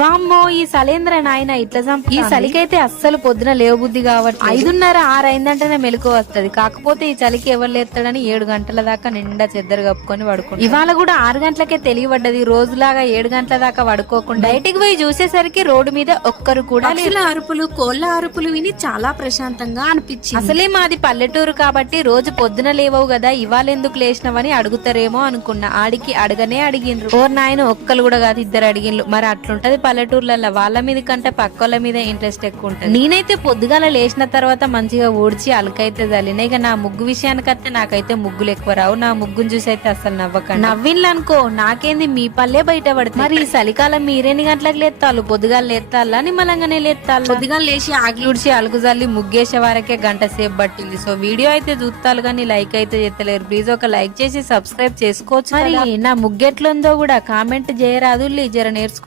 వామ్మో ఈ సలేంద్ర నాయన ఇట్లా చంపు ఈ చలికైతే అస్సలు పొద్దున లేవబుద్ధి కాబట్టి ఐదున్నర ఆరు అయిందంటేనే మెలకు వస్తది. కాకపోతే ఈ చలికి ఎవరు లేస్తాడని ఏడు గంటల దాకా నిండా చెద్దరు కప్పుకొని పడుకుంటాం ఇవాళ కూడా ఆరు గంటలకే తెలియబడ్డది. రోజులాగా ఏడు గంటల దాకా పడుకోకుండా బయటికి పోయి చూసేసరికి రోడ్డు మీద ఒక్కరు కూడా. పక్షుల అరుపులు కోళ్ళ అరుపులు విని చాలా ప్రశాంతంగా అనిపించింది. అసలే మాది పల్లెటూరు కాబట్టి రోజు పొద్దున లేవవు కదా ఇవాళ ఎందుకు లేచినవని అడుగుతారేమో అనుకున్నా. ఆడికి అడగనే అడిగిండ్రు. ఓ నాయన ఒక్కలు కూడా కాదు ఇద్దరు అడిగిండ్రు. మరి అట్లుంటది పల్లెటూర్లలో వాళ్ళ మీద కంటే పక్కోళ్ళ మీద ఇంట్రెస్ట్ ఎక్కువ ఉంటుంది. నేనైతే పొద్దుగాల లేచిన తర్వాత మంచిగా ఊడ్చి అలకైతే చల్లిన ఇక నా ముగ్గు విషయానికి వస్తే నాకైతే ముగ్గులు ఎక్కువ రావు. నా ముగ్గును చూసి అయితే అసలు నవ్వకండి. నవ్విన్లు అనుకో నాకేంది మీ పల్లె బయట పడుతుంది మరి ఈ చలికాలం మీరెన్ని గంటలకు లేస్తాలు పొద్దుగాల లేస్తాలా నిమ్మలంగానే లేస్తాలు కొద్దిగా లేచి ఆగి ఊడ్చి అలుగు జల్లి ముగ్గేసే వరకే గంట సేపు పట్టింది. సో వీడియో అయితే చూస్తాలు కానీ లైక్ అయితే చేస్తలేరు ప్లీజ్ ఒక లైక్ చేసి సబ్స్క్రైబ్ చేసుకోవచ్చు మరి నా ముగ్గెట్లుందో కూడా కామెంట్ చేయరాదు. జర నేర్చుకో